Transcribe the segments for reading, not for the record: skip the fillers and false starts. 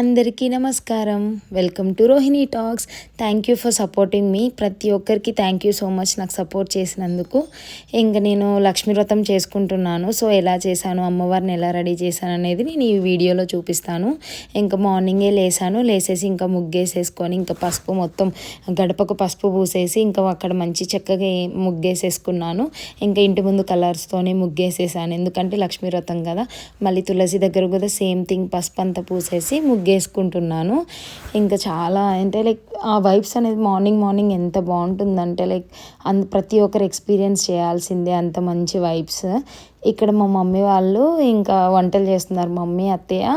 అందరికీ నమస్కారం. Welcome to Rohini talks. Thank you for supporting me. ప్రతి ఒక్కరికి థ్యాంక్ యూ సో మచ్ నాకు సపోర్ట్ చేసినందుకు. ఇంక నేను లక్ష్మీ వ్రతం చేసుకుంటున్నాను. సో ఎలా చేశాను, అమ్మవారిని ఎలా రెడీ చేశాను అనేది నేను ఈ వీడియోలో చూపిస్తాను. ఇంకా మార్నింగే లేసేసి ఇంకా ముగ్గేసేసుకొని ఇంకా పసుపు మొత్తం గడపకు పసుపు పూసేసి ఇంకా అక్కడ మంచి చక్కగా ముగ్గేసేసుకున్నాను. ఇంకా ఇంటి ముందు కలర్స్తోనే ముగ్గేసేసాను. ఎందుకంటే లక్ష్మీ వ్రతం కదా, మళ్ళీ తులసి దగ్గర కూడా సేమ్ థింగ్ పసుపు అంతా పూసేసి ముగ్గేసుకుంటున్నాను. ఇంకా చాలా అంటే లైక్ ఆ వైబ్స్ అనేది మార్నింగ్ ఎంత బాగుంటుందంటే లైక్ ప్రతి ఒక్కరు ఎక్స్పీరియన్స్ చేయాల్సిందే అంత మంచి వైబ్స్. ఇక్కడ మా మమ్మీ వాళ్ళు ఇంకా వంటలు చేస్తున్నారు. మమ్మీ అత్తయ్య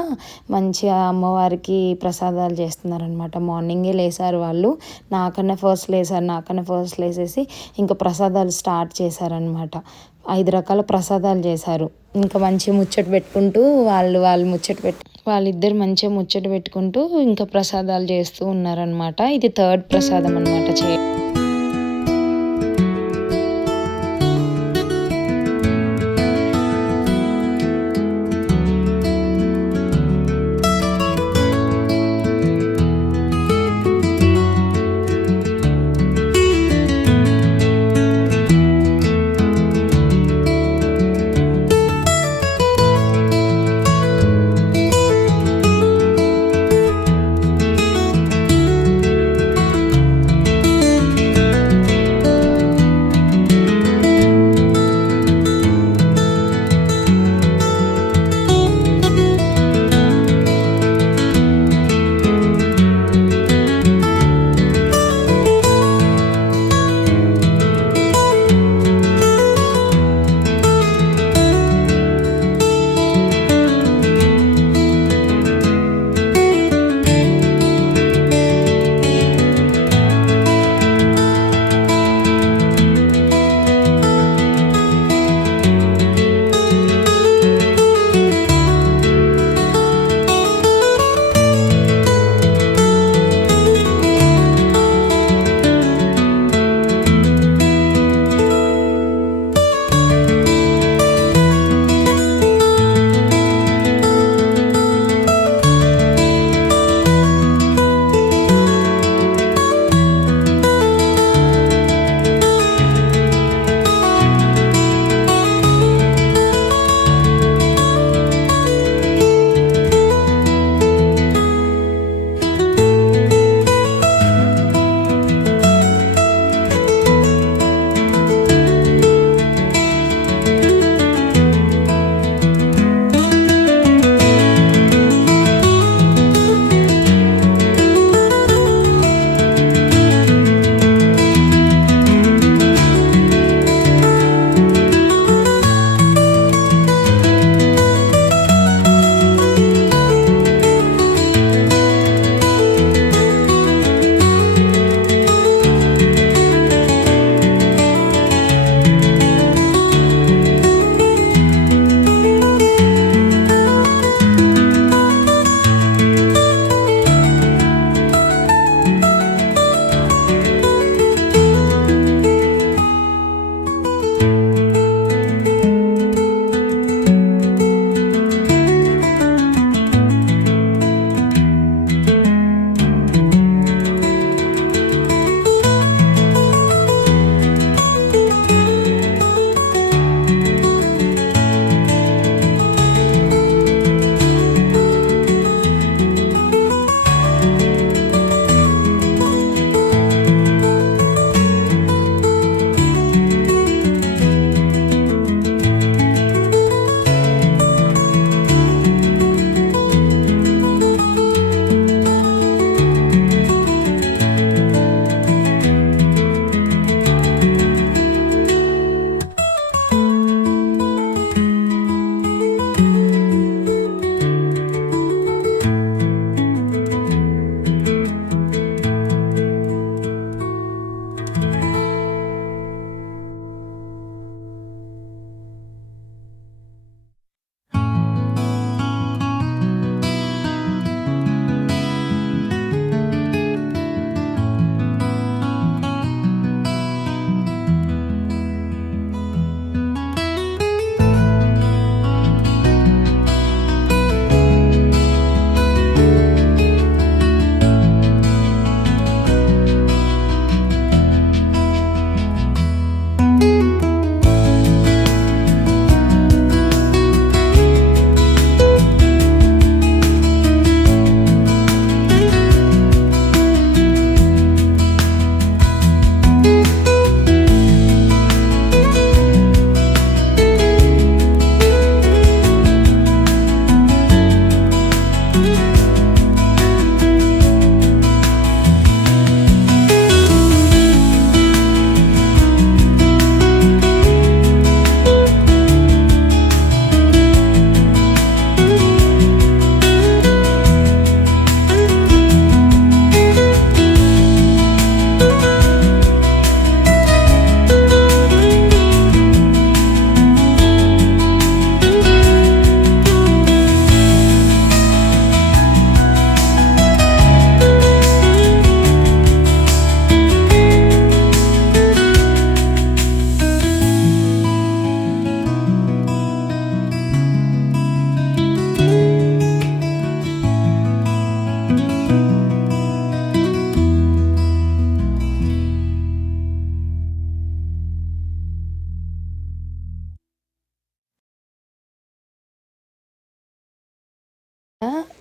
మంచిగా అమ్మవారికి ప్రసాదాలు చేస్తున్నారనమాట. మార్నింగే లేసారు వాళ్ళు, నాకన్నా ఫస్ట్ లేసేసి ఇంకా ప్రసాదాలు స్టార్ట్ చేశారనమాట. 5 రకాల ప్రసాదాలు చేశారు. ఇంకా మంచిగా ముచ్చట పెట్టుకుంటూ వాళ్ళిద్దరు మంచిగా ముచ్చట పెట్టుకుంటూ ఇంకా ప్రసాదాలు చేస్తూ ఉన్నారనమాట. ఇది 3rd ప్రసాదం అనమాట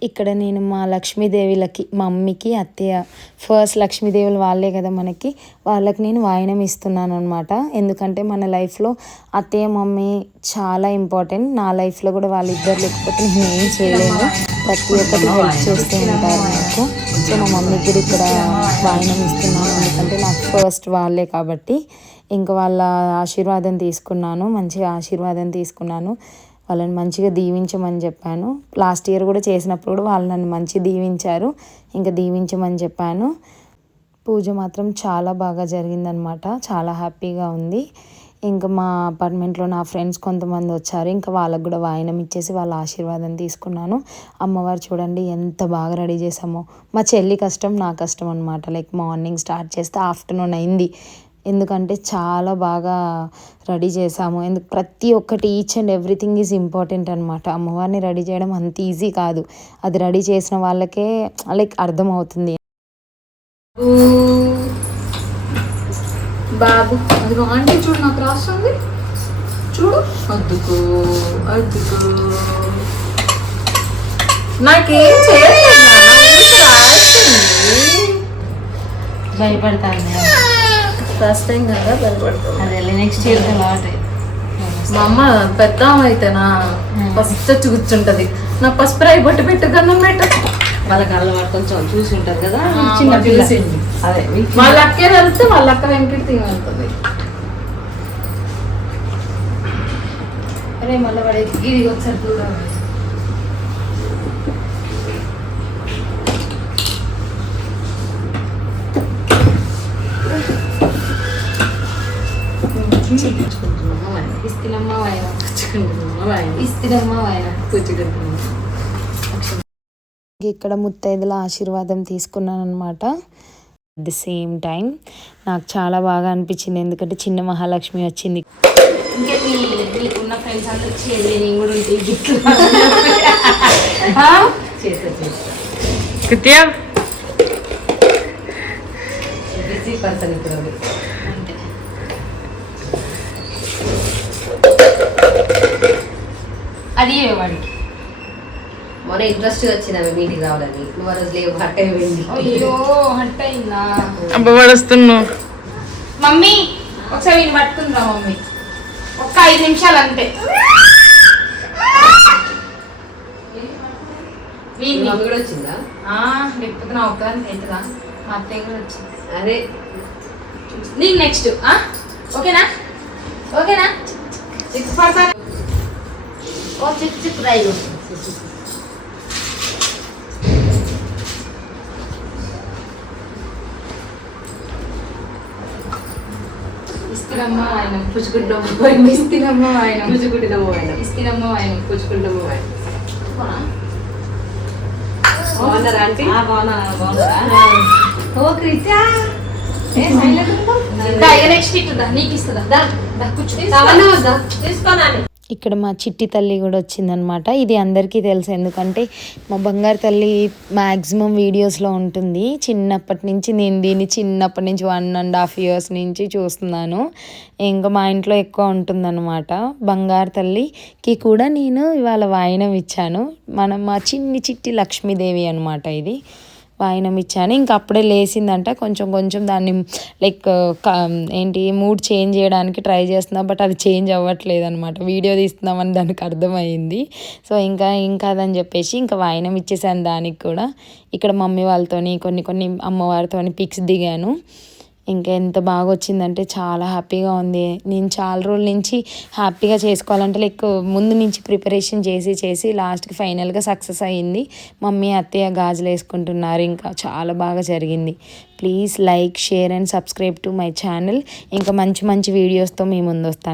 ఇక్కడ నేను మా లక్ష్మీదేవులకి మమ్మీకి అత్తయ్య ఫస్ట్ లక్ష్మీదేవులు వాళ్ళే కదా మనకి, వాళ్ళకి నేను వాయినం ఇస్తున్నాను అనమాట. ఎందుకంటే మన లైఫ్లో అత్తయ్య మమ్మీ చాలా ఇంపార్టెంట్. నా లైఫ్లో కూడా వాళ్ళిద్దరు లేకపోతే నేను ఏం చేయలేను. ప్రతి ఒక్కటి హెల్ప్ చేస్తూ ఉంటారు నాకు. సో మా మమ్మీకి కూడా ఇక్కడ వాయినం ఇస్తున్నాను, ఎందుకంటే నాకు ఫస్ట్ వాళ్ళే కాబట్టి. ఇంకా వాళ్ళ ఆశీర్వాదం తీసుకున్నాను, మంచిగా ఆశీర్వాదం తీసుకున్నాను. వాళ్ళని మంచిగా దీవించమని చెప్పాను. లాస్ట్ ఇయర్ కూడా చేసినప్పుడు కూడా వాళ్ళు నన్ను మంచిగా దీవించారు, ఇంకా దీవించమని చెప్పాను. పూజ మాత్రం చాలా బాగా జరిగిందనమాట, చాలా హ్యాపీగా ఉంది. ఇంకా మా అపార్ట్మెంట్లో నా ఫ్రెండ్స్ కొంతమంది వచ్చారు, ఇంకా వాళ్ళకు కూడా వాయినం ఇచ్చేసి వాళ్ళ ఆశీర్వాదం తీసుకున్నాను. అమ్మవారు చూడండి ఎంత బాగా రెడీ చేసామో. మా చెల్లి కష్టం నా కష్టం అనమాట. లైక్ మార్నింగ్ స్టార్ట్ చేస్తే ఆఫ్టర్నూన్ అయింది, ఎందుకంటే చాలా బాగా రెడీ చేసాము. ప్రతి ఒక్కటి each and everything is important అనమాట. అమ్మవారిని రెడీ చేయడం అంత ఈజీ కాదు, అది రెడీ చేసిన వాళ్ళకే లైక్ అర్థమవుతుంది. బాబు అది ఆంటీ చూడు నాకు రాస్తుంది, చూడు అద్దుకో అద్దుకో. నాకేం చేయలేదు, భయపడతాను ఫస్ట్ టైం కదా భయపడుతుంది. అదే నెక్స్ట్ ఇయర్ అలవాటు. మా అమ్మ పెద్ద అయితేనా ఫస్ట్ వచ్చి కూర్చుంటది, నా పసుపు రాయి బొట్టు పెట్టు గన్నం పెట్టు. వాళ్ళకి అలవాటు కొంచెం చూసి ఉంటారు కదా, చిన్న పిల్లలు. అదే వాళ్ళ అక్కే వెళ్తే వాళ్ళ అక్క వెంకటి తింటుంది. అరే మళ్ళీ వాడి ఇది ఒకసారి చూడాలి. ఇక్కడ ముత్తైదుల ఆశీర్వాదం తీసుకున్నాను అనమాట. అట్ ది సేమ్ టైం నాకు చాలా బాగా అనిపించింది, ఎందుకంటే చిన్న మహాలక్ష్మి వచ్చింది. ఇంకా నీకున్న ఫ్రెండ్స్ అందరూ వచ్చి నేను కూడా బిజీ పర్సన్ ఇప్పుడు అంటే అది వాడికి మొన్న ఇంట్రెస్ట్ వచ్చింది మీటింగ్ రావాలని, నువ్వు ఆ రోజు లేవు, హట్ అయిపోయింది. అయ్యో హట్ అయిందా? అబ్బడుస్తున్నావు మమ్మీ ఒకసారి వీళ్ళు పట్టుకుందా మమ్మీ, ఒక్క 5 నిమిషాలు అంతే. కూడా వచ్చిందా? లేకపోతే నా ఒక్కదానికి అవుతుందా? మా అత్తయ్య కూడా వచ్చింది. అదే నీకు నెక్స్ట్ ఓకేనా? ఓకేనా? 6% ఓ 6 ప్రైజ్. ఇస్తినమ్మ ఆయన పుచ్చుకుంటున్నాము, ఇస్తినమ్మ ఆయన పుచ్చుకుంటున్నాము, ఆయన ఇస్తినమ్మ ఆయన పుచ్చుకుంటున్నాము. బాగున్నారా ఆంటీ? బాగున్నారా? ఓ క్రిత్యా నెక్స్ట్ ఇస్తుందా నీకు ఇస్తుందా? తీసుకోనాలి. ఇక్కడ మా చిట్టి తల్లి కూడా వచ్చిందనమాట. ఇది అందరికీ తెలుసు, ఎందుకంటే మా బంగారు తల్లి మ్యాక్సిమం వీడియోస్లో ఉంటుంది. చిన్నప్పటి నుంచి నేను దీన్ని చిన్నప్పటి నుంచి 1.5 years నుంచి చూస్తున్నాను. ఇంకా మా ఇంట్లో ఎక్కువ ఉంటుందన్నమాట. బంగారు తల్లికి కూడా నేను ఇవాళ వాయినం ఇచ్చాను. మా చిట్టి లక్ష్మీదేవి అనమాట. ఇది వాయినం ఇచ్చాను. ఇంకా అప్పుడే లేసిందంట, కొంచెం దాన్ని లైక్ ఏంటి మూడ్ చేంజ్ చేయడానికి ట్రై చేస్తున్నా, బట్ అది చేంజ్ అవ్వట్లేదు అనమాట. వీడియో తీస్తున్నామని దానికి అర్థమైంది. సో ఇంకా అదని చెప్పేసి ఇంకా వాయినం ఇచ్చేసాను దానికి కూడా. ఇక్కడ మమ్మీ వాళ్ళతోని కొన్ని అమ్మవారితోని పిక్స్ దిగాను. ఇంకా ఎంత బాగా వచ్చిందంటే చాలా హ్యాపీగా ఉంది. నేను చాలా రోజుల నుంచి హ్యాపీగా చేసుకోవాలంటే లైక్ ముందు నుంచి ప్రిపరేషన్ చేసి లాస్ట్కి ఫైనల్గా సక్సెస్ అయ్యింది. మమ్మీ అత్తయ్య గాజులు వేసుకుంటున్నారు, ఇంకా చాలా బాగా జరిగింది. Please like, share and subscribe to my channel. ఇంకా మంచి వీడియోస్తో మీ ముందు వస్తాను.